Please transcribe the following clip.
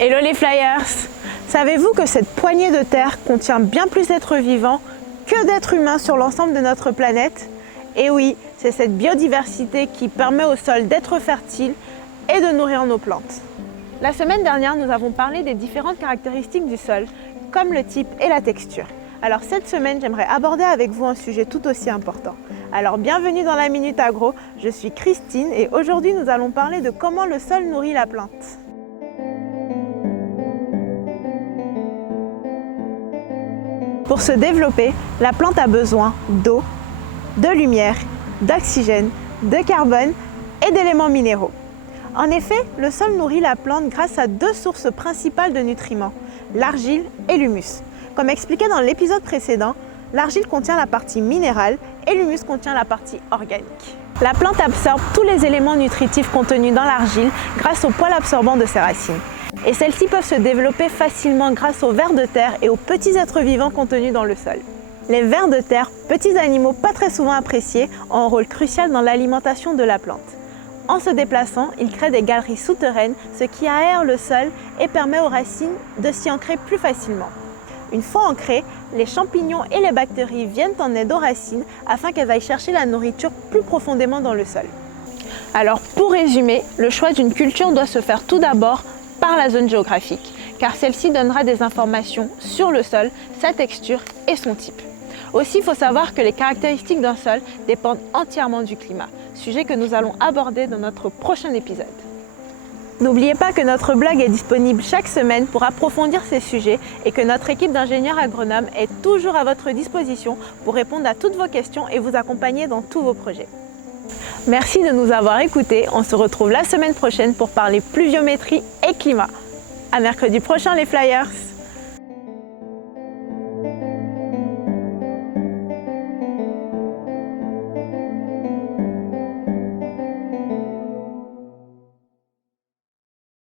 Hello les flyers! Savez-vous que cette poignée de terre contient bien plus d'êtres vivants que d'êtres humains sur l'ensemble de notre planète? Et oui, c'est cette biodiversité qui permet au sol d'être fertile et de nourrir nos plantes. La semaine dernière, nous avons parlé des différentes caractéristiques du sol, comme le type et la texture. Alors cette semaine, j'aimerais aborder avec vous un sujet tout aussi important. Alors bienvenue dans la Minute Agro, je suis Christine et aujourd'hui nous allons parler de comment le sol nourrit la plante. Pour se développer, la plante a besoin d'eau, de lumière, d'oxygène, de carbone et d'éléments minéraux. En effet, le sol nourrit la plante grâce à deux sources principales de nutriments, l'argile et l'humus. Comme expliqué dans l'épisode précédent, l'argile contient la partie minérale et l'humus contient la partie organique. La plante absorbe tous les éléments nutritifs contenus dans l'argile grâce aux poils absorbants de ses racines. Et celles-ci peuvent se développer facilement grâce aux vers de terre et aux petits êtres vivants contenus dans le sol. Les vers de terre, petits animaux pas très souvent appréciés, ont un rôle crucial dans l'alimentation de la plante. En se déplaçant, ils créent des galeries souterraines, ce qui aère le sol et permet aux racines de s'y ancrer plus facilement. Une fois ancrées, les champignons et les bactéries viennent en aide aux racines afin qu'elles aillent chercher la nourriture plus profondément dans le sol. Alors pour résumer, le choix d'une culture doit se faire tout d'abord par la zone géographique, car celle-ci donnera des informations sur le sol, sa texture et son type. Aussi, il faut savoir que les caractéristiques d'un sol dépendent entièrement du climat, sujet que nous allons aborder dans notre prochain épisode. N'oubliez pas que notre blog est disponible chaque semaine pour approfondir ces sujets et que notre équipe d'ingénieurs agronomes est toujours à votre disposition pour répondre à toutes vos questions et vous accompagner dans tous vos projets. Merci de nous avoir écoutés. On se retrouve la semaine prochaine pour parler pluviométrie et climat. À mercredi prochain les flyers!